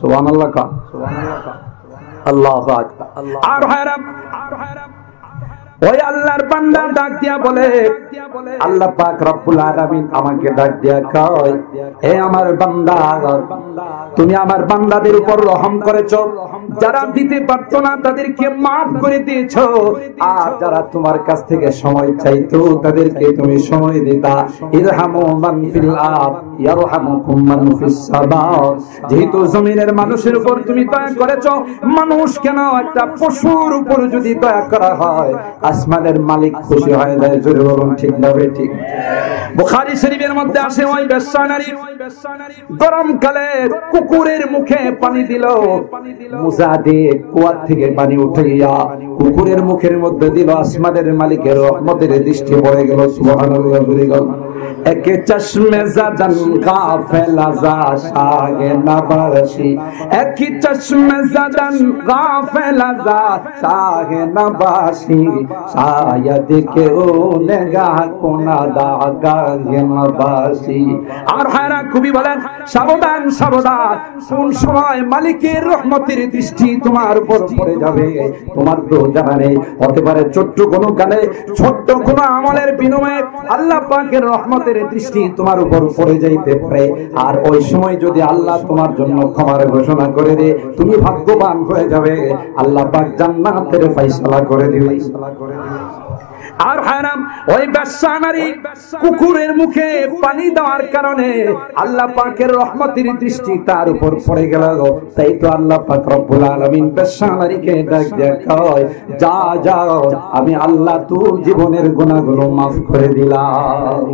সুবহানাল্লাহ কা আল্লাহু আকবার। আর হারাম ওই আল্লাহর বান্দা ডাক দিয়া বলে, আল্লাহ পাক রব্বুল আলামিন আমাকে ডাক দিয়া কয়, হে আমার বান্দা, তুমি আমার বান্দাদের উপর রহম করেছো, যারা দিতে পারতো না তাদেরকে মাফ করে দিয়েছো, আর যারা তোমার কাছ থেকে সময় চাইতো তাদেরকে তুমি সময় দিতা। ইরহামু মান ফিল আরদ ইয়ারহামুকুম মান ফিস সামা। যেহেতু জমিনের মানুষের উপর তুমি দয়া করেছো, মানুষ কেন একটা পশুর উপর যদি দয়া করা হয় আসমানের মালিক খুশি হয়ে যায়। জোরে বলুন ঠিক না ঠিক? বুখারী শরীফের মধ্যে আসে ওই বেশ্যা নারী গরমকালে কুকুরের মুখে পানি দিল, মুজা দিয়ে কুয়া থেকে পানি উঠাইয়া কুকুরের মুখের মধ্যে দিল, আসমানের মালিকের রহমতের দৃষ্টি পড়ে গেল। সুবহানাল্লাহ বলে গেল। একে চশমে জাদান গাফেলা যা শাহে নবাসী, একি চশমে জাদান গাফেলা যা শাহে নবাসী, শায়দ কেউ নেগাহ কোনা দাগা নবাসী। আর হায়রা কবি বলেন, সাবধান সাবধান, কোন সময় মালিকের রহমতের দৃষ্টি তোমার উপর পড়ে যাবে তোমার তো জানা নেই। হতে পারে ছোট্ট কোনো কালে ছোট্ট কোনো আমলের বিনিময়ে আল্লাহ পাকের রহমতের দৃষ্টি তোমার উপর পড়ে যাইতে পারে। আর ওই সময় যদি আল্লাহ তোমার জন্য ক্ষমার ঘোষণা করে দেয়, তুমি ভাগ্যবান হয়ে যাবে, আল্লাহ পাক জান্নাতের ফয়সালা করে দিবে। আর হারাম ওই বেশ্যা নারী কুকুরের মুখে পানি দেওয়ার কারণে আল্লাহ পাকের রহমতের দৃষ্টি তার উপর পড়ে গেল। তাই তো আল্লাহ পাক রব্বুল আলামিন বেশ্যা নারীকে ডাক দিয়ে কয়, যা যাও, আমি আল্লাহ তোর জীবনের গুনাহগুলো মাফ করে দিলাম।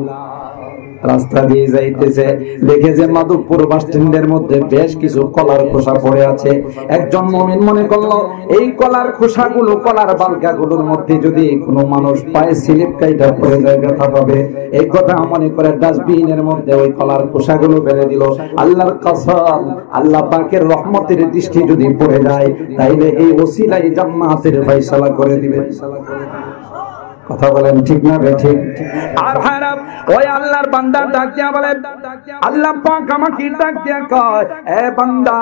রাস্তা দিয়ে যাইতেছে, দেখে যে মাধবপুর বাস স্ট্যান্ডের মধ্যে বেশ কিছু কলার খোসা পড়ে আছে। একজন মুমিন মনে করলো এই কলার খোসাগুলো, কলার বালকাগুলোর মধ্যে যদি কোনো মানুষ পায়ে স্লিপ কাইটা পড়ে যায় ব্যথা পাবে, এই কথা মনে করে ডাস্টবিনের মধ্যে ওই কলার খোসাগুলো ফেলে দিল। আল্লাহর কসম, আল্লাহ পাকের রহমতের দৃষ্টি যদি পড়ে যায় তাইলে এই ওসিলায় জান্নাতের ফয়সালা করে দিবে। কথা বলেন ঠিক না ঠিক? আর হারাম ওই আল্লাহর বান্দা ডাক দিয়া বলেন, আল্লাহ পাক আমাকে ডাক দিয়া কয়, এ বান্দা,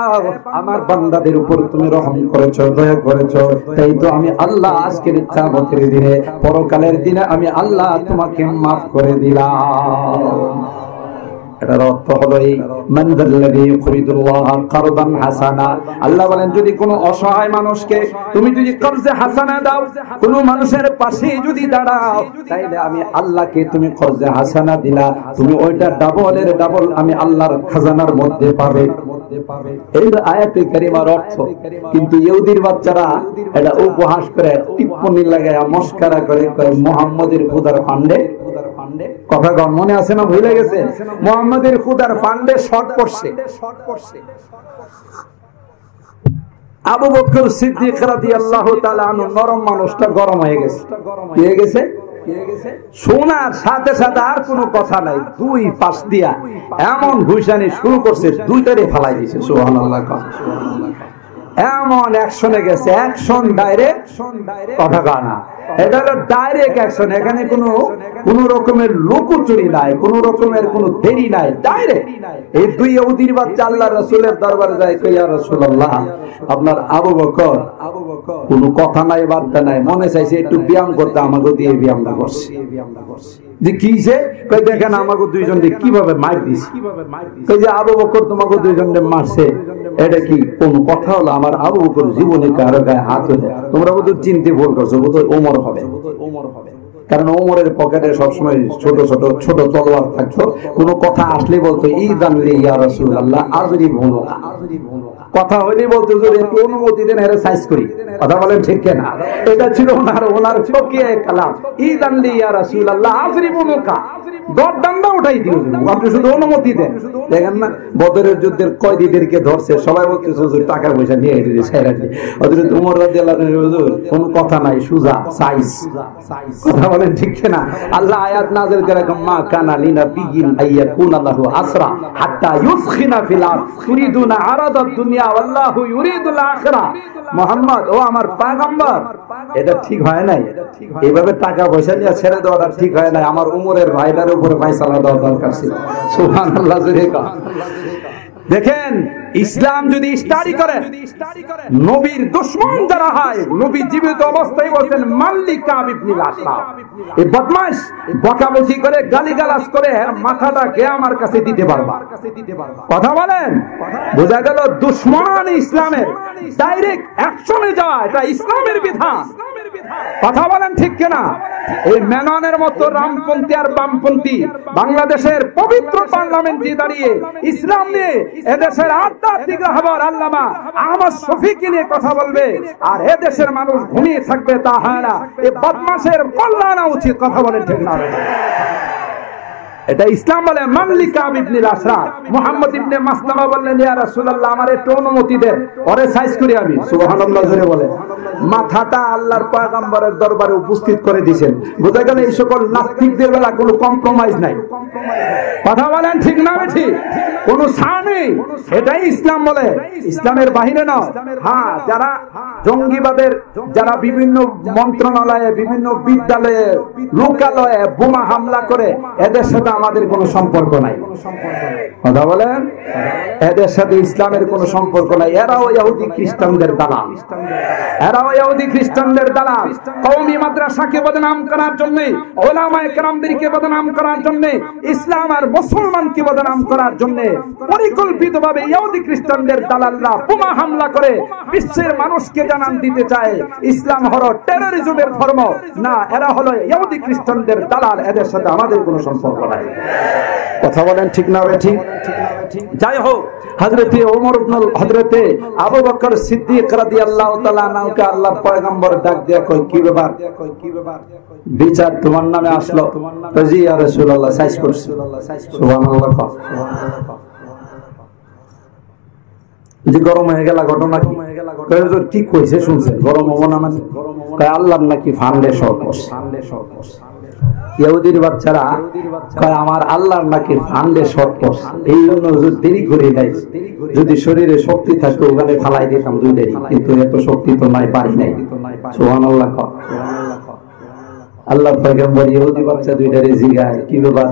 আমার বান্দাদের উপর তুমি রহম করেছো, দয়া করেছো, তাই তো আমি আল্লাহ আজকের কিয়ামতের দিনে, পরকালের দিনে আমি আল্লাহ তোমাকে মাফ করে দিলাম। এটার অর্থ হলো এই, মান যাল্লাযী ইউকরিদুল্লাহ কারদান হাসানা। আল্লাহ বলেন, যদি কোনো অসহায় মানুষকে তুমি যদি কর্জে হাসানা দাও, কোনো মানুষের পাশে যদি দাঁড়াও, তাইলে আমি আল্লাহকে তুমি কর্জে হাসানা দিলা, তুমি ওইটা ডাবলের ডাবল আমি আল্লাহর খাজানার মধ্যে পাবে। এই আয়াতে কারিমার অর্থ। কিন্তু ইহুদির বাচ্চারা এটা উপহাস করে, টিপ্পনি লাগায়া মস্কারা করে, কয় মুহাম্মদের খুদার ফান্ডে। কথা কম মনে আছে না? ভুলে গেছে? মুহাম্মদের খুদার ফান্ডে শর্ট পড়ছে। আবু বকর সিদ্দিক রাদিয়াল্লাহু তাআলা আনহু নরম মানুষটা গরম হয়ে গেছে। কি হয়ে গেছে? শোনার সাথে সাথে আর কোনো কথা নাই, দুই পাশ দিয়া এমন ঘুষানি শুরু করছে, দুইটারে ফালাই দিয়েছে। সুবহানাল্লাহ। এমন অ্যাকশনে গেছে, অ্যাকশন ডাইরেক্ট, কথা কানা, এটা হলো ডাইরেক্ট অ্যাকশন। এখানে কোনো রকমের লুকোচুরি নাই, কোনো রকমের কোনো দেরি নাই, ডাইরেক্ট। এই দুই ইহুদির বাচ্চা আল্লাহর রাসূলের দরবারে যায়, কই ইয়া রাসূলুল্লাহ, আপনার আবু বকর কোনো কথা নাই, বার্তা নাই, মনে চাইছে একটু ব্যায়াম করতে, আমাকে দিয়ে ব্যায়ামটা করছে। যে কিছে? কই দেখেন আমাকে দুইজনকে কিভাবে মার দিছে। কই যে আবু বকর তোমাকে দুইজনকে মারছে, এটা কি কোন কথা হলো? আমার আবু বকর জীবনে কারো গায়ে হাত হলে তোমরা বোধহয় চিনতে ভুল করছো, বোধহয় ওমর হবে। কারণ ওমরের পকেটে সবসময় ছোট ছোট ছোট তলোয়ার থাকতো, কোনো কথা আসলে বলতো ইযান লি ইয়া রাসূলুল্লাহ আযরি বুনুকা। কথা হইলে বলতো যে একটু অনুমতি দেন, এর সাইজ করি। কথা বলেন ঠিক কিনা? এটা ছিল ওনার ফকিয়ে কালাম, ইযান লি ইয়া রাসূলুল্লাহ আযরি বুনুকা। গর্দানটা উঠাই দিও, আপনি শুধু অনুমতি দেন। দেখেন না, বদরের যুদ্ধের কয়েদিদেরকে ধরছে, সবাই বলতেছে হুজুর টাকা পয়সা নিয়ে এসেছে ছেড়ে দিয়ে। হযরত ওমর রাদিয়াল্লাহু আনহু, হুজুর কোনো কথা নাই, সুজা সাইজ। কথা বলেন ঠিক কিনা? আল্লাহ আয়াত নাযিল করে, মা কানা লিনাবিয়্যিন আইয়াকুনা লাহু আসরা হাত্তা ইউসখিনা ফিল আরদ তুরিদুনা আরাদাদ দুনিয়া ওয়াল্লাহু ইউরিদুল আখিরা। মুহাম্মদ, ও আমার পয়গম্বর, এটা ঠিক হয় নাই। এইভাবে টাকা পয়সা নিয়ে ছেড়ে দেওয়াটা ঠিক হয় নাই। আমার উমরের ভাইটার উপরে ফয়সালা দেওয়া দরকার ছিল। সুবহানাল্লাহ। দেখেন ইসলাম যদি স্টাডি করেন, নবীর দুশমন যারা হয়, নবী জীবিত অবস্থায় বলছেন মাল্লিক কাব ইবনে আশরাফ, এই বদমাশ বকাবকি করে গালিগালাজ করে মাথাটা কে আমার কাছে দিতে পারবা? কথা বলেন, বোঝা গেল দুশমন ইসলামের ডাইরেক্ট অ্যাকশনে যাওয়া এটা ইসলামের বিধান। কথা বলেন ঠিক কিনা? এই মেননের মতো রামপন্থী আর বামপন্থী বাংলাদেশের পবিত্র পার্লামেন্টে দাঁড়িয়ে ইসলাম নিয়ে এদেশের আধ্যাত্মিক রাহবার আল্লামা আহমদ শফিকে নিয়ে কথা বলবে, আর এদেশের মানুষ ঘুমিয়ে থাকবে, তা হয় না। এই বদমাশের কল্যাণ উচিত। কথা বলেন ঠিক না? এটা ইসলাম বলে মাল্লিক কাব ইবনে আশরাফ। মুহাম্মদ ইবনে মাসলামা বললেন, ইয়া রাসূলুল্লাহ আমার একটু অনুমতি দেন, ওরে সাইজ করি আমি। সুবহানাল্লাহ জোরে বলে। মাথাটা আল্লাহর পয়গম্বরের দরবারে উপস্থিত করে দিয়েছেন। বোঝা গেল এই সকল নাস্তিকদের বেলা কোনো কম্প্রোমাইজ নাই। কথা বলেন ঠিক না? ঠিক কোনো ছাড় নেই। এটাই ইসলাম বলে, ইসলামের বাহিরে নয়। হ্যাঁ, যারা জঙ্গিবাদের, যারা বিভিন্ন মন্ত্রণালয়ে, বিভিন্ন বিদ্যালয়ে, লোকালয়ে বোমা হামলা করে, এদের সাথে আমাদের কোনো সম্পর্ক নাই। কথা বলেন, এদের সাথে ইসলামের কোনো সম্পর্ক নাই। এরাও ইহুদি খ্রিস্টানদের দালাল, এরাও ইহুদি খ্রিস্টানদের দালাল। কওমি মাদ্রাসাকে বদনাম করার জন্য, ওলামায়ে কেরামদেরকে বদনাম করার জন্য, ইসলাম আর মুসলমানকে বদনাম করার জন্য পরিকল্পিতভাবে ইহুদি খ্রিস্টানদের দালালরা বোমা হামলা করে বিশ্বের মানুষকে জানান দিতে চায় ইসলাম হলো টেররিজমের ধর্ম। না, এরা হলো ইহুদি খ্রিস্টানদের দালাল, এদের সাথে আমাদের কোনো সম্পর্ক নাই। কথা বলেন ঠিক না? ঠিক। যাই হোক, হযরতে ওমর ইবনে হযরতে আবু বকর সিদ্দিক রাদিয়াল্লাহু তাআলা আনহুকে আল্লাহর পয়গম্বর ডাক দিয়া কই, কি ব্যাপার? বিচার তোমার নামে আসলো। জি ইয়া রাসূলুল্লাহ, সাইজ করছি। সুবহানাল্লাহ। যে গরম হয়ে গেল ঘটনা কি? কি কইছে শুনছেন? গরম হবো না মানে কয় আল্লাহর নাকি ফান্ডে শর্ট করছে। ইহুদির বাচ্চারা কয় আমার আল্লাহর নাকি ফান্ডে শর্ট করছে, এই জন্য দেরি করে দেয়। যদি শরীরে শক্তি থাকতো ওখানে ফালাই দিতাম দুই দেরি, কিন্তু এত শক্তি তো নাই, পারি নাই। সুবহানাল্লাহ। আল্লাহর পয়গম্বর ইহুদি বাচ্চা দুইটারে জিগায়, কি ব্যাপার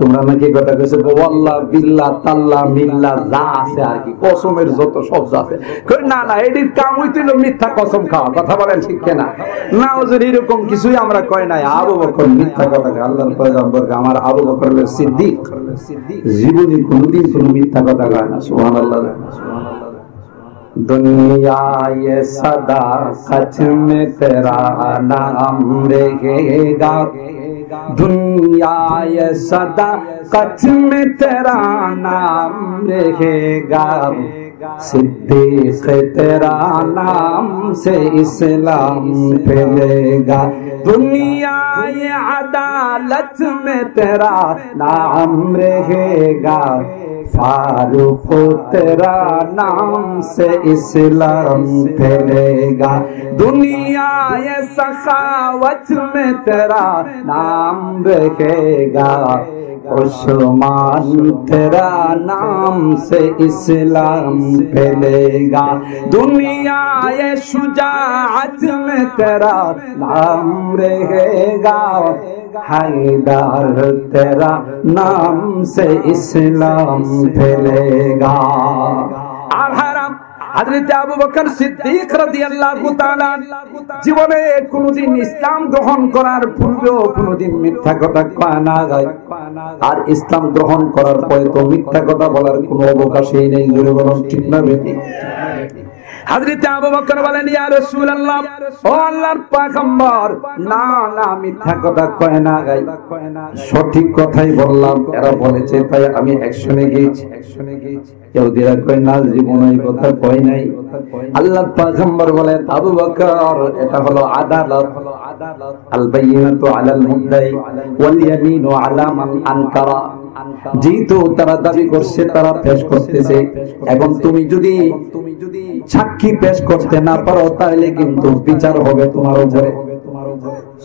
তোমরা নাকি কথা কইছো? আল্লাহ বিল্লাহ তাল্লাহ মিল্লাহ যা আছে আর কি, কসমের যত শব্দ আছে। কই না না, এটির কাম হইছিল মিথ্যা কসম খাওয়া। কথা বলেন ঠিক কিনা? না হুজুর, এরকম কিছুই আমরা কই নাই। আবু বকর মিথ্যা কথা কয়। আল্লাহর পয়গম্বরকে আমার আবু বকর হলো সিদ্দিক, জীবনে কোনোদিন কোনো মিথ্যা কথা কয় না। সুবহানাল্লাহ। दुनिया ये सदाकत में तेरा नाम रहेगा, दुनिया ये सदाकत में तेरा नाम रहेगा, सिद्दीक तेरा नाम से इस्लाम फैलेगा, दुनिया ये अदालत में तेरा नाम रहेगा, फारूक तेरा नाम से इस्लाम फैलेगा, दुनिया ये सखावत में तेरा नाम रहेगा, उस्मान तेरा नाम से इस्लाम फैलेगा, दुनिया ये शुजाअत में तेरा नाम रहेगा, हैदर तेरा नाम से इस्लाम फैलेगा। হযরত আবু বকর সিদ্দিক রাদিয়াল্লাহু তাআলা জীবনে কোনদিন ইসলাম গ্রহণ করার পূর্বেও কোনদিন মিথ্যা কথা কয় না। আর ইসলাম গ্রহণ করার পরে তো মিথ্যা কথা বলার কোনো অবকাশই নেই। জোরে বলুন ঠিক না বেঠিক? হযরত আবু বকর বলেন, ইয়া রাসূলুল্লাহ, ও আল্লাহর পয়গম্বর, না না মিথ্যা কথা কয় না, সঠিক কথাই বললাম। এরা বলেছে তাই আমি অ্যাকশনে গিয়েছি। ইহুদিরা কয় না, জীবনে এই কথা কয় নাই। আল্লাহর পয়গম্বর বলেন, আবু বকর, এটা হলো আদালত। আল বাইয়িনাতু আলাল মুদ্দাই ওয়াল ইয়ামিনু আলা মান আনকারা। যেহেতু তারা দাবি করছে, তারা পেশ করতেছে, এখন তুমি যদি সাক্ষী পেশ করতে না পারো তাহলে কিন্তু বিচার হবে তোমার উপরে।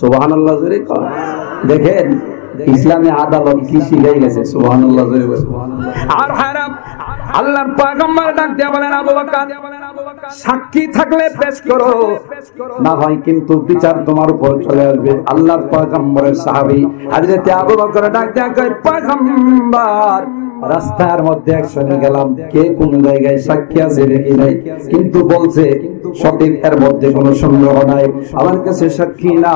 সুবহানাল্লাহ। দেখেন ইসলামে আদালত কি শিখাই গেছে। সুবহানাল্লাহ। আর হারাম আল্লাহর পয়গম্বর ডাক দিয়ে বলেন, আবু বকর, সাক্ষী থাকলে পেশ করো, না হয় কিন্তু বিচার তোমার উপর চলে আসবে। আল্লাহর পয়গম্বরের সাহাবী হযরত আবু বকর ডাক দিয়ে কয়, পয়গম্বর রাস্তার মধ্যে একসঙ্গে গেলাম, কে কোন জায়গায় সাক্ষী আছে দেখি নাই, কিন্তু বলছে সঠিক, এর মধ্যে কোনো সন্দেহ নাই, আমার কাছে সাক্ষী না।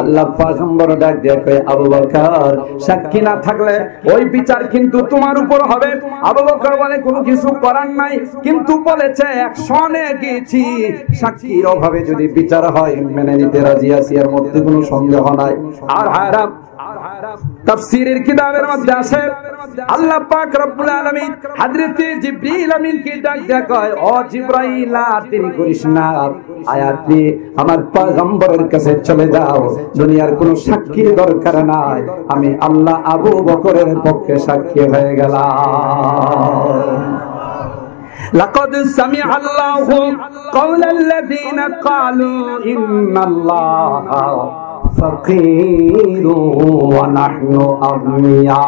আল্লাহ পয়গম্বর ডাক দিয়ে কয়, আবু বকর, সাক্ষী না থাকলে ওই বিচার কিন্তু তোমার উপর হবে। আবু বকর বলে, কোনো কিছু করার নাই, কিন্তু বলেছে একশনে গেছি, সাক্ষীর অভাবে যদি বিচার হয় মেনে নিতে রাজি আছি, এর মধ্যে কোনো সন্দেহ নাই। আর হারাম তাফসীরের কিতাবের মধ্যে আছে, আল্লাহ পাক রব্বুল আলামিন হযরতে জিবরিল আমিনকে ডাক দেয়া কয়, ও জিবরাইল, দেরি করিস না, আয়াতটি আমার পয়গম্বরের কাছে চলে যাও, দুনিয়ার কোনো সাক্ষীর দরকার নাই, আমি আল্লাহ আবু বকরের পক্ষে সাক্ষী হয়ে গেলাম। লাকাদ সামিআ আল্লাহু কাওলাল্লাযীনা ক্বালু ইন্নাল্লাহা ফাকীরু ওয়া নাহনু আগনিয়া।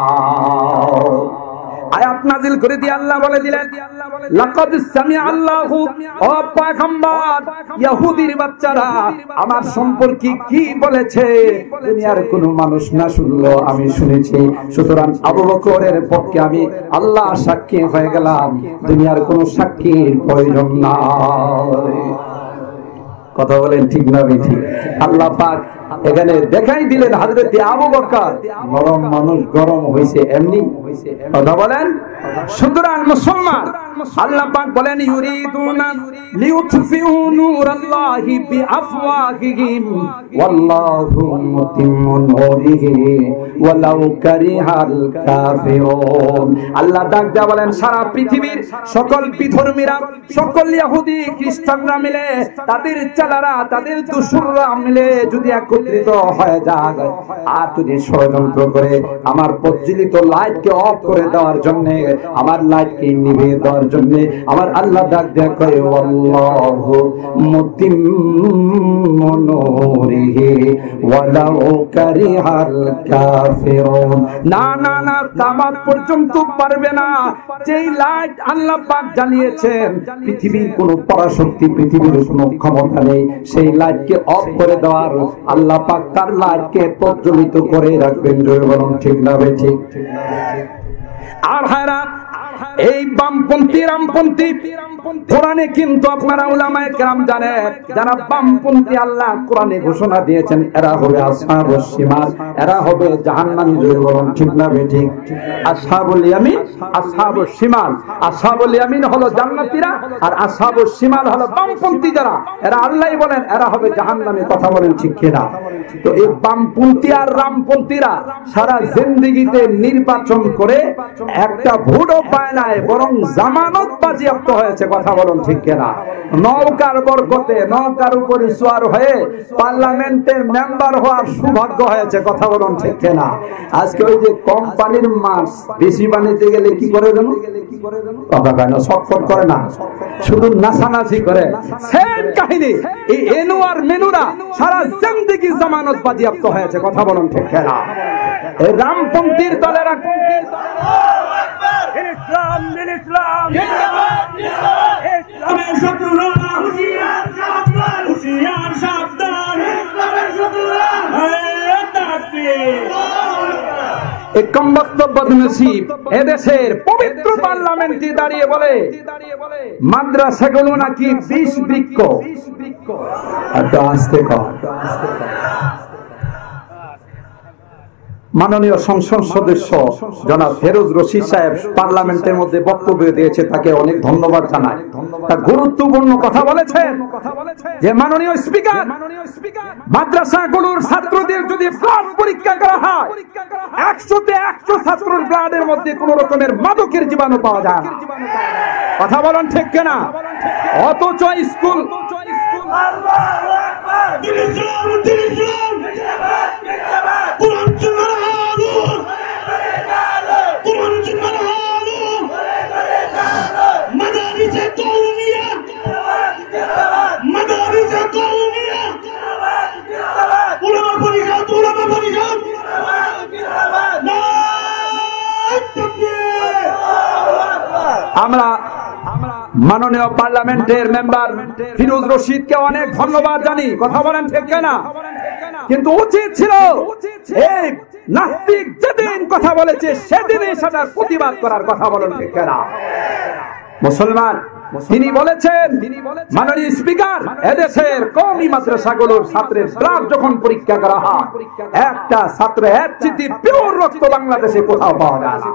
আয়াত নাযিল করে দিয়ে আল্লাহ বলে দিলেন, লাকাদ সামিআ আল্লাহু, ও পয়গম্বর, ইহুদির বাচ্চারা আমার সম্পর্কে কি বলেছে দুনিয়ার কোনো মানুষ না শুনলো, আমি শুনেছি, সুতরাং আবু বকরের পক্ষে আমি আল্লাহ সাক্ষী হয়ে গেলাম, দুনিয়ার কোনো সাক্ষীর প্রয়োজন নাই। কথা বলেন ঠিক না ঠিক? আল্লাহ পাক এখানে দেখাই দিলেন হযরতে আবু বকর নরম মানুষ, গরম হইছে এমনি। কথা বলেন। সুতরাং মুসলমান, আল্লাহ পাক বলেন, ইউরিদুনা লিউতফিউ নূরাল্লাহি বিআফওয়াহিহিম ওয়াল্লাহু মুতিম্মু নূরিহি ওয়ালাউ কারিহাল কাফিরুন। আল্লাহ ডাক দেয়া বলেন, সারা পৃথিবীর সকল বিধর্মীরা, সকল ইহুদি খ্রিস্টানরা মিলে, তাদের চালারা, তাদের দুশমনরা মিলে যদি একত্রিত হয়ে যায় আর যদি ষড়যন্ত্র করে আমার প্রজ্বলিত লাইটকে অফ করে দেওয়ার জন্য, আমার লাইটকে নিভিয়ে দেওয়ার জন্য, আমার আল্লাহ ডাক দেয়া কয়, আল্লাহু মুতিম্মু নূরিহি ওয়ালাউ কারিহাল কাফিরুন। না না না, কিয়ামত পর্যন্ত পারবে না। যেই লাইট আল্লাহ পাক জ্বালিয়েছেন, পৃথিবীর কোনো পরাশক্তি, পৃথিবীর কোনো ক্ষমতা নেই সেই লাইটকে অফ করে দেওয়ার। আল্লাহ পাক তার লাইটকে প্রজ্বলিত করে রাখবেন। জোরে বলুন ঠিক না ঠিক? আর হায়রা, এই বামপন্থী রামপন্থী কোরআনে কিন্তু আপনারা উলামায়ে কেরাম জানেন, যারা বামপন্থী আল্লাহ কোরআনে ঘোষণা দিয়েছেন এরা হবে আসহাবুস শিমাল, এরা হবে জাহান্নামী। জোরে বলুন ঠিক না ঠিক? আসহাবুল ইয়ামিন, আসহাবুস শিমাল। আসহাবুল ইয়ামিন হলো জান্নাতীরা আর আসহাবুস শিমাল হলো বামপন্থী যারা, এরা আল্লাহই বলেন এরা হবে জাহান্নামী। কথা বলেন ঠিক কিনা? তো এই বামপন্থী আর রামপন্থীরা সারা জিন্দেগিতে নির্বাচন করে একটা ভোটও পায় নাই, বরং জামানত বাজেয়াপ্ত হয়েছে। কথা বলুন ঠিক কিনা? নৌকার বরকতে, নৌকার উপরে সওয়ার হয়ে পার্লামেন্টের মেম্বার হওয়ার সৌভাগ্য হয়েছে। কথা বলুন ঠিক কিনা? আজকে ওই যে কোম্পানির মাছ বেশি বানিতে গেলে কি করে জানো? কথা কয় না, ছটফট করে না, শুধু নাচানাচি করে। সেম কাহিনী এই এনু আর মেনুরা সারা জিন্দেগি জামানত বাজেয়াপ্ত হয়েছে। কথা বলুন ঠিক কিনা? এই রামপন্থীর দলেরা ইসলাম ইসলাম ইসলামের শত্রুরা হুঁশিয়ার সাবধান, হুঁশিয়ার সাবধান, ইসলামের শত্রুরা তাকবীর। এই কমবক্ত বদনসিব এদেশের পবিত্র পার্লামেন্টে দাঁড়িয়ে বলে মাদ্রাসাগুলো নাকি বিষ বৃক্ষ। একটু আস্তে কর। মাননীয় সংসদ সদস্য জনাব ফেরোজ রশিদ সাহেব পার্লামেন্টের মধ্যে বক্তব্য দিয়েছে, তাকে অনেক ধন্যবাদ জানাই। তা গুরুত্বপূর্ণ কথা বলেছেন যে মাননীয় স্পিকার, মাদ্রাসাগুলোর ছাত্রদের যদি ব্লাড পরীক্ষা করা হয় 100তে 100 ছাত্রের ব্লাডের মধ্যে কোন রকমের মাদকের জীবাণু পাওয়া যায়। কথা বলেন ঠিক কিনা? অথচ স্কুল আমরা মাননীয় পার্লামেন্টের মেম্বার ফিরোজ রশিদকে অনেক ধন্যবাদ জানি। কথা বলেন ঠিক কিনা? কিন্তু উচিত ছিল এই নাস্তিক যেদিন কথা বলেছে সেদিনই সেটার প্রতিবাদ করার কথা বলেন ঠিক না? মুসলমান তিনি বলেছেন, মাননীয় স্পিকার, এদেশের কওমি মাদ্রাসাগুলোর ছাত্রের ব্লাড যখন পরীক্ষা করা হয়, একটা ছাত্র এর পিওর রক্ত বাংলাদেশে কোথাও পাওয়া যায় না।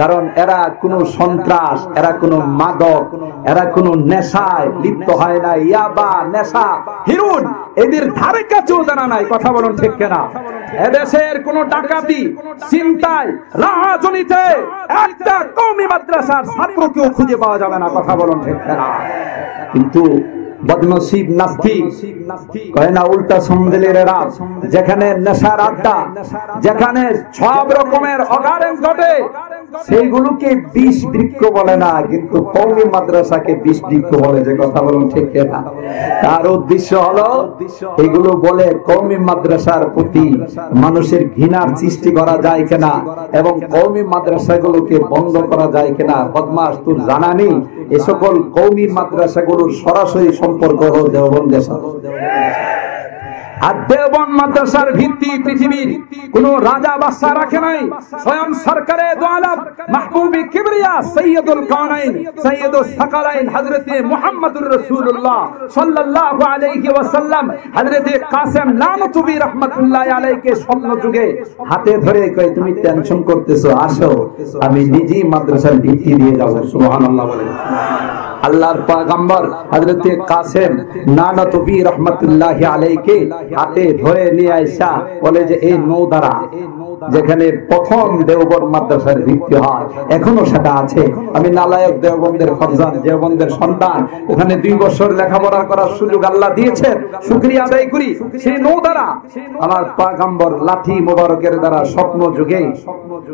কারণ এরা কোনো সন্ত্রাস, এরা কোনো মাদক, এরা কোনো নেশায় লিপ্ত হয় না। ইয়াবা, নেশা, হিরোইন এদের ধারে কাছেও জানা নাই। কথা বলুন ঠিক কিনা? এদেশের কোন ডাকাতি, ছিনতাই, রাহাজনীতে একটা কওমি মাদ্রাসার ছাত্রকেও খুঁজে পাওয়া যাবে না। কথা বলুন ঠিক কিনা? কিন্তু বদনসিব নাস্তিক কয় না, উল্টা সন্দেলেরা, যেখানে নেশার আড্ডা, যেখানে সব রকমের অকারেন্স ঘটে, সেইগুলোকে বিষ বৃক্ষ বলে না, কিন্তু কওমি মাদ্রাসাকে বিষ বৃক্ষ বলে। যে কথা বলুন ঠিক কিনা? তার উদ্দেশ্য হলো এগুলো বলে কওমি মাদ্রাসার প্রতি মানুষের ঘৃণার সৃষ্টি করা যায় কিনা এবং কওমি মাদ্রাসাগুলোকে বন্ধ করা যায় কিনা। বদমাস, তোর জানা নেই এ সকল কওমি মাদ্রাসাগুলোর সরাসরি সম্পর্ক হলো দেওবন্দের সাথে। আর দেওবন্দ মাদ্রাসার ভিত্তি পৃথিবীর কোন রাজা বাদশা রাখে নাই। স্বয়ং সরকারে দো আলম মাহবুবে কিবরিয়া সৈয়দুল কাউনাইন সৈয়দুস সাকালাইন হযরতে মুহাম্মদুর রাসূলুল্লাহ সাল্লাল্লাহু আলাইহি ওয়াসাল্লাম হযরতে কাসেম নানতুবি রাহমাতুল্লাহি আলাইহিকে স্বপ্ন যুগে হাতে ধরে কয়, তুমি টেনশন করতেছো, আসো আমি নিজেই মাদ্রাসার ভিত্তি দিয়ে যাব। সুবহানাল্লাহ বলেন। আল্লাহর পয়গম্বর হযরতে কাসেম নানতুবি রাহমাতুল্লাহি আলাইহিকে হাতে ধরে নিয়ে আইসা বলে যে এই নৌদারা যেখানে প্রথম দেওবন্দ মাদ্রাসার ভিত্তি হয়, এখনো সেটা আছে। আমি নালায়ক দেওবন্দের ফরজান, দেওবন্দের সন্তান, ওখানে 2 বছর লেখাপড়া করার সুযোগ আল্লাহ দিয়েছেন, শুকরিয়া আদায় করি। সেই নৌদারা আমার পয়গম্বর লাঠি মোবারকের দ্বারা স্বপ্ন যুগে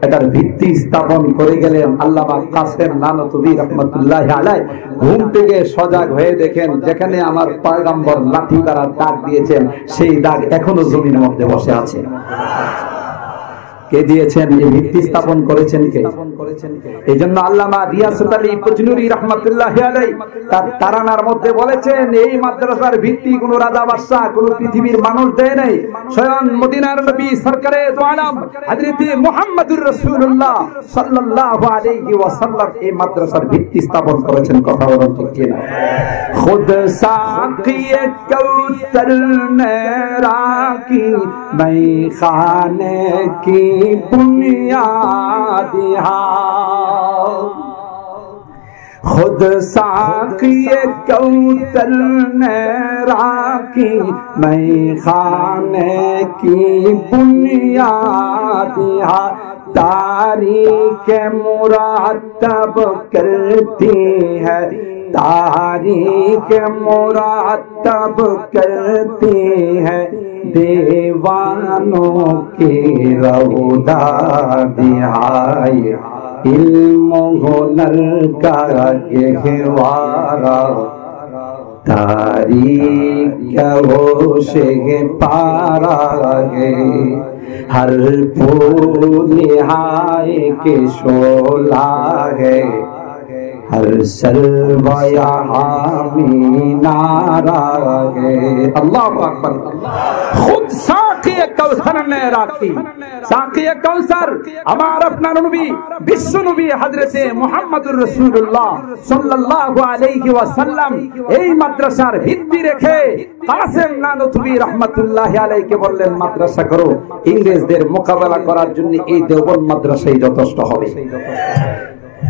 এটার ভিত্তি স্থাপন করে গেলেন। আল্লামা কাসেম নানতুবি রাহমাতুল্লাহি আলাইহি ঘুম থেকে সজাগ হয়ে দেখেন যেখানে আমার পয়গম্বর লাঠি দ্বারা দাগ দিয়েছেন, সেই দাগ এখনো জমির মধ্যে বসে আছে। কে দিয়েছেন? এই ভিত্তি স্থাপন করেছেন কে? এই জন্য আল্লামা রিয়াসত আলী কুজনুরি রাহমাতুল্লাহি আলাইহি তার তারানার মধ্যে বলেছেন, এই মাদ্রাসার ভিত্তি কোন রাজা বাদশা, কোন পৃথিবীর মানুষ দেয় নাই। স্বয়ং মদিনার নবী সরকারে দো আলম হযরতে মুহাম্মদুর রাসূলুল্লাহ সাল্লাল্লাহু আলাইহি ওয়াসাল্লাম এই মাদ্রাসার ভিত্তি স্থাপন করেছেন। কথা বলুন ঠিক কিনা? খুদ সাকিয়ে কাউসার নে রাখি মাই খানে কি बुनियाद खुद साक़िए कौसर ने राखी मैं खाने की बुनियाद तारीख मुरातब करती है, तारीख मुरातब करती है दीवानों की रौदा दिहाई इल्म हुनर का गहवारा तारीख होशे पारा है हर फूल निहाए के शोला है हर सर्वया हामी नारा है। अल्लाहु अकबर। खुद साक़िए कौसर ने राखी, साक़िए कौसर আমার আপনার নবী বিশ্ব নবী হযরতে মুহাম্মদুর রাসূলুল্লাহ সাল্লাল্লাহু আলাইহি ওয়াসাল্লাম এই মাদ্রাসার ভিত্তি রেখে কাসেম নানতুবি রাহমাতুল্লাহি আলাইহিকে বললেন, মাদ্রাসা করো, ইংরেজদের মোকাবেলা করার জন্য এই দেওবন্দ মাদ্রাসাই যথেষ্ট হবে।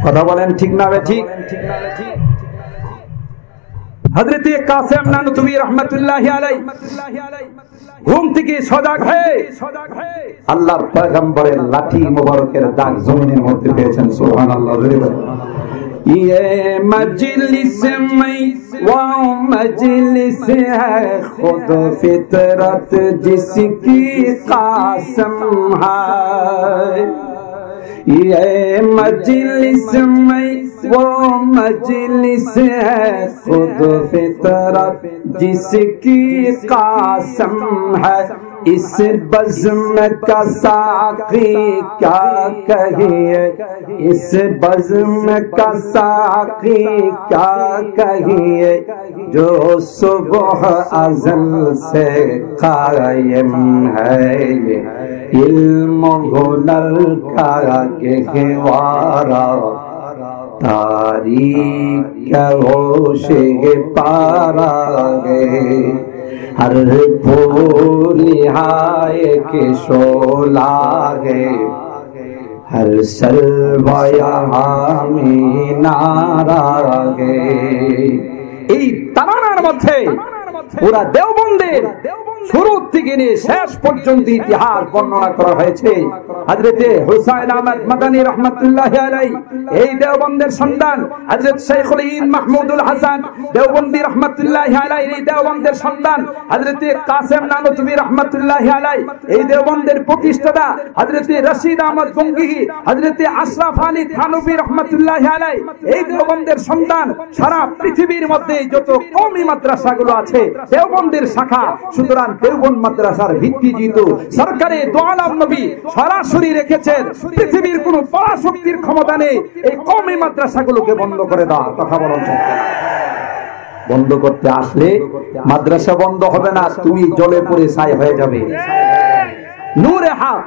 কথা বলেন ঠিক না ঠিক? হযরতে কাসেম নানতুবি রাহমাতুল্লাহি আলাইহি ঘুম থেকে সজাগ হয়ে আল্লাহর পয়গম্বরের লাঠি মোবারকের দাগ জমিনের মধ্যে পেয়েছেন। সুবহানাল্লাহ। ये मजलिस में वो मजलिस है खुद फितरत जिसकी कासम है, ये मजलिस में वो मजलिस है खुद फितरत जिसकी कासम है इस बज़्म का साक़ी क्या कहिए, इस बज़्म का साक़ी क्या कहिए, जो सुबह अज़ल से कायम है, ये इल्म हुनर का गहवारा, तारीख होशे पारा है, हर फूल हाय के शोला है, हर सलवाया में नारा है। এই তারানার মধ্যে পুরা দেওবন্দের শুরু থেকে নিয়ে শেষ পর্যন্ত ইতিহাস বর্ণনা করা হয়েছে। হযরতে হুসাইন আহমদ মাদানী রাহমাতুল্লাহি আলাইহি এই দেওবন্দের সন্তান, হযরত শেখুল হিন্দ মাহমুদুল হাসান দেওবন্দি রাহমাতুল্লাহি আলাইহি এই দেওবন্দের সন্তান, হযরতে কাসেম নানতুবি রাহমাতুল্লাহি আলাইহি এই দেওবন্দের প্রতিষ্ঠাতা, হযরতে রশিদ আহমদ গঙ্গোহী, হযরতে আশরাফ আলী থানভী রাহমাতুল্লাহি আলাইহি এই দেওবন্দের সন্তান। সারা পৃথিবীর মধ্যে যত কওমি মাদ্রাসাগুলো আছে দেওবন্দের শাখা, সুতরাং দেওবন্দ মাদ্রাসার ভিত্তি যেহেতু সরকারে দো আলম নবী সরাসরি রেখেছেন, পৃথিবীর কোনো পরাশক্তির ক্ষমতা নেই এই কওমি মাদ্রাসাগুলোকে বন্ধ করে দেওয়ার। কথা বলুন, বন্ধ করতে আসলে মাদ্রাসা বন্ধ হবে না, তুমি জলে পড়ে ছাই হয়ে যাবে। नूर हक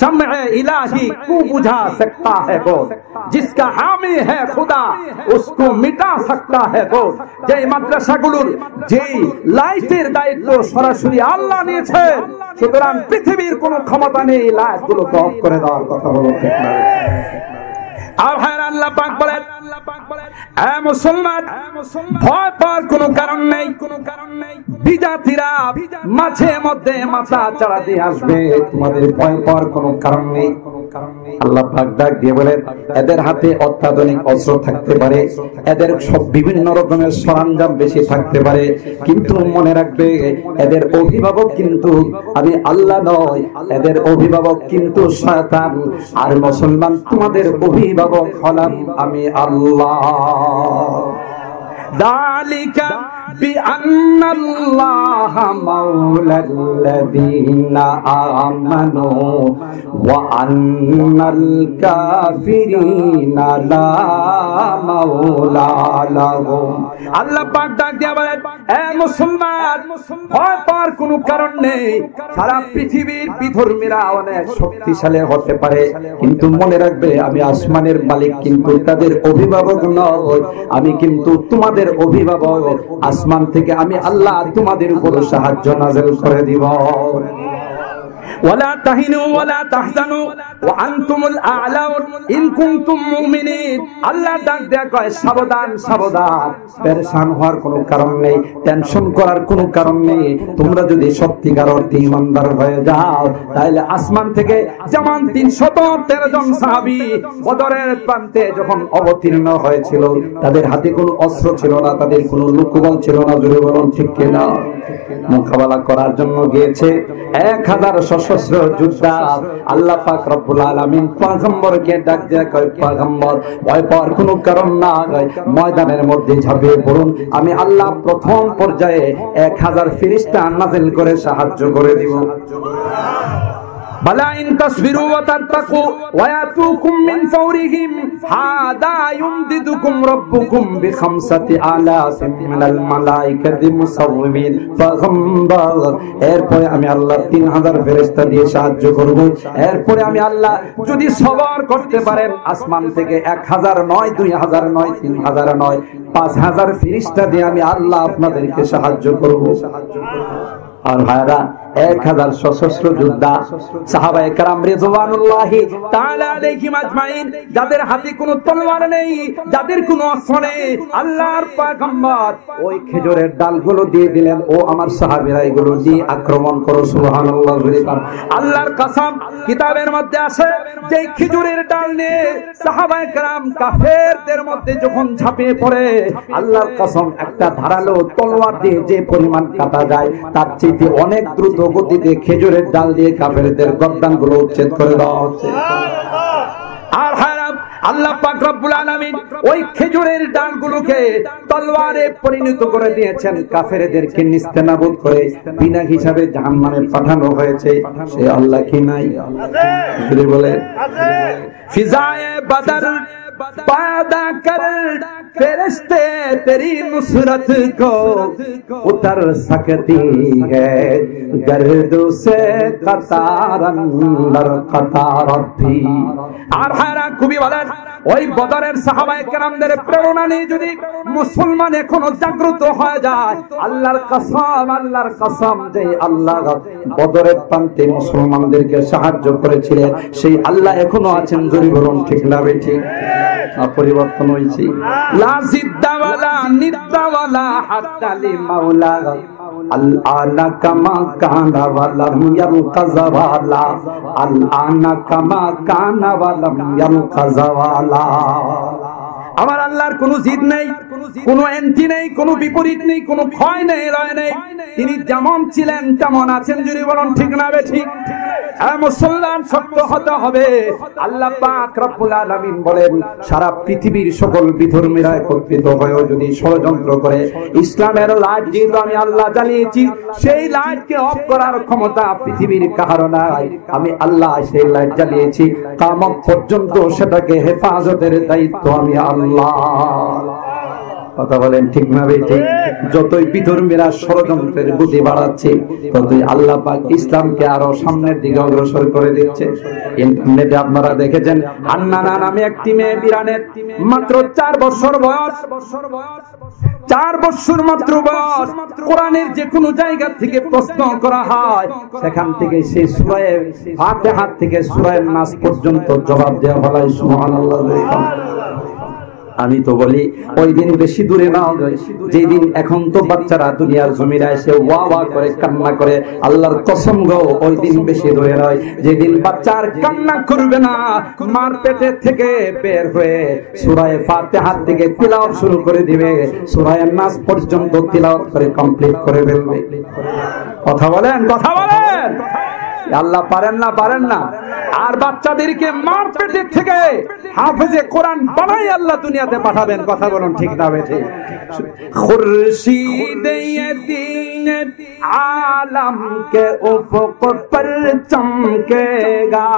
शम्अ इलाही को बुझा सकता है कौन, जिसका हामी है खुदा उसको मिटा सकता है कौन। যে মাদ্রাসাগুলোর যে লাইটের দায়িত্ব সরাসরি আল্লাহ নিয়েছেন, সুতরাং পৃথিবীর কোনো ক্ষমতা নেই লাইটগুলোকে অফ করে দেওয়ার। কথা বলো ঠিক না? আর হ্যাঁ, আল্লাহ পাক বলেন, এ মুসলমান ভয় পাওয়ার কোনো কারণ নেই। বিজাতিরা মাঝে মধ্যে মাথা চাড়া দিয়ে আসবে, তোমাদের ভয় পাওয়ার কোনো কারণ নেই। আল্লাহ পাক ডাক দিয়ে বলেন, এদের হাতে অত্যাধুনিক অস্ত্র থাকতে পারে, এদের সব বিভিন্ন রকমের সরঞ্জাম বেশি থাকতে পারে, কিন্তু মনে রাখবে এদের অভিভাবক কিন্তু আমি আল্লাহ নয়, এদের অভিভাবক কিন্তু শয়তান। আর মুসলমান তোমাদের অভিভাবক হলাম আমি আল্লাহ। দালিকা بأن الله مولى الذين آمنوا وأن الكافرين لا مولى لهم। আল্লাহ পাক ডাক দিয়া বলেন, এ মুসলমান ভয় পাওয়ার কোনো কারণ নেই। সারা পৃথিবীর বিধর্মীরা অনেক শক্তিশালী হতে পারে, কিন্তু মনে রাখবে আমি আসমানের মালিক, কিন্তু তাদের অভিভাবক নয়, আমি কিন্তু তোমাদের অভিভাবক। আসমান থেকে আমি আল্লাহ তোমাদের উপর সাহায্য নাযিল করে দিব। ওয়ালা তাহিনু ওয়ালা তাহজানু ওয়া আনতুমুল আ'লাউন ইন কুনতুম মুমিনিন। আল্লাহ ডাক দেয়া কয়, সাবধান সাবধান, পেরেশান হওয়ার কোনো কারণ নেই, টেনশন করার কোনো কারণ নেই। তোমরা যদি সত্যিকার অর্থে ঈমানদার হয়ে যাও, তাহলে আসমান থেকে যেমন 313 জন সাহাবী বদরের প্রান্তে যখন অবতীর্ণ হয়েছিল, তাদের হাতে কোনো অস্ত্র ছিল না, তাদের কোনো লোকবল ছিল না, জোরে বলুন ঠিক কিনা? মোকাবেলা করার জন্য গিয়েছে 1000 সশস্ত্র যোদ্ধা। আল্লাহ পাক রব্বুল আলামিন পয়গম্বরকে ডাক দিয়ে কয়, পয়গম্বর ভয় পাওয়ার কোনো কারণ নাই, ময়দানের মধ্যে ঝাঁপিয়ে পড়ুন, আমি আল্লাহ প্রথম পর্যায়ে 1000 ফেরেশতা নাযিল করে সাহায্য করে দিব। বালা ইন তাসবিরু ওয়া তাত্তাকু ওয়া ইয়াতুকুম মিন ফাওরিহিম হাদা ইউমদিদুকুম রাব্বুকুম বিখামসাতি আলাফিন মিনাল মালাইকাতি মুসাওwimin ফাগাম্বার। এরপরে আমি আল্লাহ 3000 ফেরেশতা দিয়ে সাহায্য করব। এরপরে আমি আল্লাহ যদি সবর করতে পারেন, আসমান থেকে 1000 নয়, 2000 নয়, 3000 নয়, 5000 ফেরেশতা দিয়ে আমি আল্লাহ আপনাদেরকে সাহায্য করব। আর ভাইরা 1000 সশস্ত্র যোদ্ধা সাহাবায়ে কেরাম রিজওয়ানুল্লাহি তাআলা আলাইহিম আজমাইন, যাদের হাতে কোনো তলোয়ার নেই, যাদের কোনো অস্ত্র নেই, আল্লাহর পয়গম্বর ওই খেজুরের ডালগুলো দিয়ে দিলেন, ও আমার সাহাবীরা এগুলো দিয়ে আক্রমণ করো। সুবহানাল্লাহ। আল্লাহর কসম, কিতাবের মধ্যে আছে যে খেজুরের ডাল নিয়ে সাহাবায়ে কেরাম কাফেরদের মধ্যে যখন ঝাঁপিয়ে পড়ে, আল্লাহর কসম একটা ধারালো তলোয়ার দিয়ে যে পরিমাণ কাটা যায়, তার চেয়ে অনেক দ্রুত গতিতে খেজুরের ডাল দিয়ে কাফেরদের গর্দানগুলো উচ্ছেদ করে দেওয়া হচ্ছে। আর আল্লাহ পাক রব্বুল আলামিন ওই খেজুরের ডালগুলোকে তলোয়ারে পরিণত করে দিয়েছেন, কাফেরদেরকে নিস্তেনাবুদ করে বিনা হিসাবে জাহান্নামে পাঠানো হয়েছে। সে আল্লাহ কি নাই? আছে বলেন। ফিজায়ে বদর पैदा कर फरिश्ते तेरी नुसरत को उतर सकती है गर्दो से कतार अंदर कतार भी। আর হারা খুবই বলেন ওই বদরের সাহাবায়ে কেরামদের প্রেরণা নিয়ে যদি মুসলমান এখনো জাগ্রত হয়ে যায়, আল্লাহর কসম যে আল্লাহ বদরের প্রান্তে মুসলমানদেরকে সাহায্য করেছিলেন সেই আল্লাহ এখনো আছেন। জোরে বলুন ঠিক না বেঠিক? পরিবর্তন হয়েছে। লা জিদ্দা ওয়ালা নিদ্দা ওয়ালা হাত্তা লি মাওলা আল-আনা কামা কানা ওয়ালাম ইয়ালকাযা ওয়ালা আল-আনা কামা কানা ওয়ালাম ইয়ালকাযা ওয়ালা। আমার আল্লাহর কোনো জিদ নেই, কোনো এন্টি নেই, কোনো বিপরীত নেই, কোনো ক্ষয় নেই, লয় নেই। তিনি যেমন ছিলেন তেমন আছেন। যদি বলুন ঠিক না বেঠিক? মুসলমান সত্য হতে হবে। আল্লাহ পাক রব্বুল আলামিন বলেন সারা পৃথিবীর সকল বিধর্মীরা একত্রিত হয়েও যদি ষড়যন্ত্র করে, ইসলামের লাইট যেহেতু আমি আল্লাহ জ্বালিয়েছি, সেই লাইটকে অফ করার ক্ষমতা পৃথিবীর কারো নাই। আমি আল্লাহ সেই লাইট জ্বালিয়েছি, কিয়ামত পর্যন্ত সেটাকে হেফাজতের দায়িত্ব আমি আল্লাহ। কথা বলেন ঠিক না বেঠিক? যতই বিধর্মীরা ষড়যন্ত্রের গতি বাড়াচ্ছে, ততই আল্লাহ পাক ইসলামকে আরো সামনের দিকে অগ্রসর করে দিচ্ছে। ইন্টারনেটে আপনারা দেখেছেন হান্নানা নামে একটি মেয়ে, ইরানের, মাত্র 4 বছর বয়স, 4 বছর মাত্র বয়স। কোরআনের যে কোনো জায়গা থেকে প্রশ্ন করা হয়, সেখান থেকে সে সূরা ফাতিহা থেকে সূরা নাস পর্যন্ত জবাব দেওয়া হয়। সুবহানাল্লাহ। আমি তো বলি ওই দিন বেশি দূরে না, যেদিন এখন তো বাচ্চারা দুনিয়ার জমিনে এসে ওয়া ওয়া করে কান্না করে, আল্লাহর কসম গো ওই দিন বেশি দূরে নয় যেদিন বাচ্চার কান্না করবে না, মার পেটে থেকে বের হয়ে সূরা ফাতিহা থেকে তিলাওয়াত শুরু করে দিবে, সূরা নাস পর্যন্ত তিলাওয়াত করে কমপ্লিট করে ফেলবে। কথা বলেন, কথা বলেন। আল্লাহ পারেন না। আর বাচ্চাদেরকে মার পেটে থেকে হাফেজে কোরআন বানাই আল্লাহ দুনিয়াতে পাঠাবেন। কথা বলুন ঠিক না বেঠিক? খুরশিদে দ্বীন আলম কে উফক পর চমকেগা,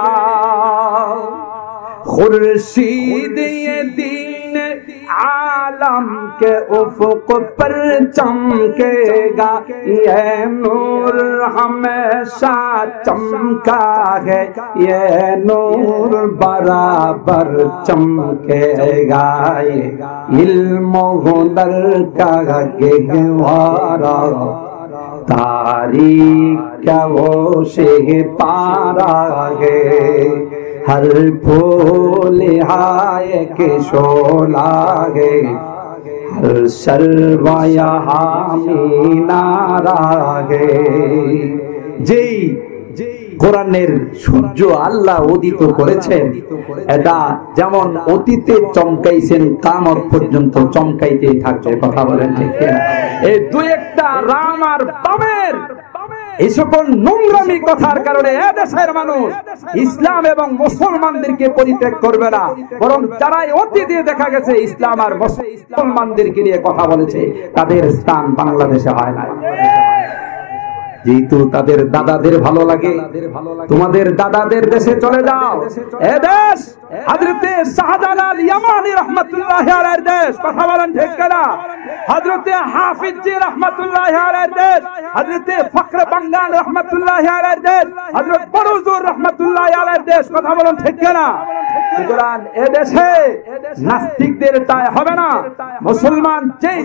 खुर्शीद दीन आलम के उफ़क़ पर चमकेगा, ये नूर हमेशा चमका है, ये नूर बराबर चमकेगा, ये इल्म हुनर का गहवारा तारीख क्या वो से पारा है, हर फूल हाय के शोला है, हर शर्वाया हामी नारा है। যেই কোরআনের সূর্য আল্লাহ উদিত করেছেন, এটা যেমন অতীতে চমকাইছেন কিয়ামত পর্যন্ত চমকাইতেই থাকবে। কথা বলেন ঠিক না? এই দুই একটা রাম আর বামের এই সকল নোংরামি কথার কারণে এদেশের মানুষ ইসলাম এবং মুসলমানদেরকে পরিত্যাগ করবে না, বরং যারা অতীতে দেখা গেছে ইসলাম আর মুসলমানদেরকে নিয়ে কথা বলেছে, তাদের স্থান বাংলাদেশে হয় না। যেহেতু তাদের দাদাদের ভালো লাগে, তোমাদের দাদাদের দেশে চলে যাও। এ দেশ হযরতে শাহজালাল ইয়ামানি রাহমাতুল্লাহি আলাইহির দেশ। কথা বলেন ঠিক কিনা? হযরতে হাফিজ জি রাহমাতুল্লাহি আলাইহির দেশ, হযরতে ফখর বাঙ্গাল রাহমাতুল্লাহি আলাইহির দেশ, হযরত বড়জুর রাহমাতুল্লাহি আলাইহির দেশ। কথা বলেন ঠিক কিনা? সুতরাং এ দেশে নাস্তিকদের তাই হবে না। মুসলমান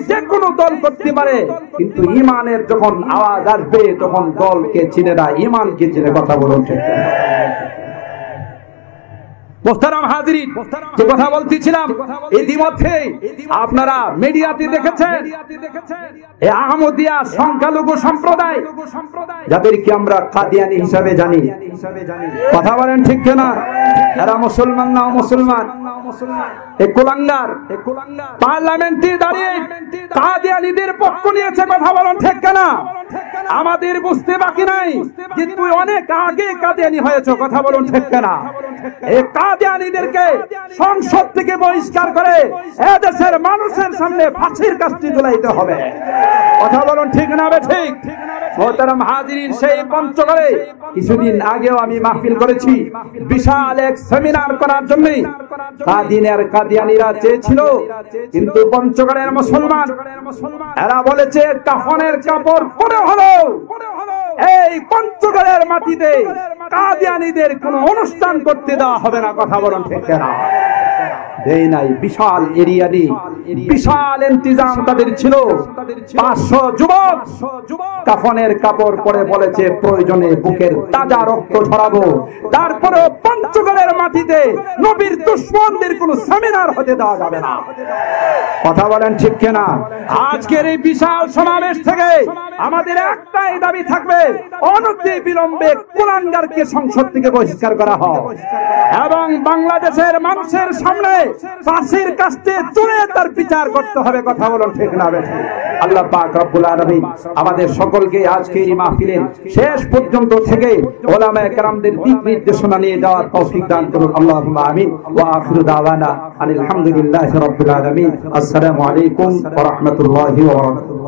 যে কোনো দল করতে পারে, কিন্তু ঈমানের যখন আওয়াজ আসবে তখন দলকে চিনে না, ঈমানকে চিনে। কথা বলুন ঠিক কিনা? মোহতারাম হাজিরিন, যে কথা বলতেছিলাম, ইতিমধ্যে আপনারা মিডিয়াতে দেখেছেন এই আহমদিয়া সংখ্যালঘু সম্প্রদায়, যাদেরকে আমরা কাদিয়ানি হিসাবে জানি। কথা বলেন ঠিক কিনা? এরা মুসলমান না মুসলমান? এই কুলাঙ্গার পার্লামেন্টে দাঁড়িয়ে কাদিয়ানিদের পক্ষ নিয়েছে। কথা বলেন ঠিক কিনা? আমাদের বুঝতে বাকি নাই যে তুই অনেক আগে কাদিয়ানি হয়েছে। কথা বলুন ঠিক কিনা? এই কাদিয়ানীদেরকে সংসদ থেকে বহিষ্কার করে এদেশের মানুষের সামনে ফাঁসির কাস্তি ঝুলাইতে হবে। কথা বলুন ঠিক না ঠিক? মোহতারাম হাজিরিন, সেই পঞ্চগড়ে কিছুদিন আগেও আমি মাহফিল করেছি। বিশাল এক সেমিনার করার জন্য কাদিয়ানীরা চেয়েছিল, কিন্তু পঞ্চগড়ের মুসলমান এরা বলেছে কাফনের কাপড় পরে হলো এই পঞ্চগড়ের মাটিতে কাদিয়ানীদের কোনো অনুষ্ঠান করতে দেওয়া হবে না। কথা বলুন ঠিক না? দেই নাই। বিশাল এরিয়া নিয়ে বিশাল ইন্তজাম তাদের ছিল। 500 যুবক কাফনের কাপড় পরে বলেছে প্রয়োজনে বুকের তাজা রক্ত ঝরাবো, তারপরে পঞ্চগড়ের মাটিতে নবীর দুশমনদের কোনো সেমিনার হতে দেওয়া যাবে না। কথা বলেন ঠিক কিনা? আজকের এই বিশাল সমাবেশ থেকে আমাদের একটাই দাবি থাকবে, অনতি বিলম্বে কুলাঙ্গারকে সংসদ থেকে বহিষ্কার করা হয় এবং বাংলাদেশের মানুষের সামনে ফাঁসির কাস্তে তুলে তার বিচার করতে হবে। কথা বলুন ঠিক না? আল্লাহ পাক রব্বুল আলামিন আমাদের সকলকে আজকের এই মাহফিলের শেষ পর্যন্ত থেকে উলামায়ে কেরামদের দিক নির্দেশনা নিয়ে যাওয়ার তৌফিক দান করুন। আল্লাহুম্মা আমিন। ওয়া আখিরু দাওয়ানা আলহামদুলিল্লাহি রাব্বিল আলামিন। আসসালামু আলাইকুম ওয়া রাহমাতুল্লাহি ওয়া বারাকাতুহু।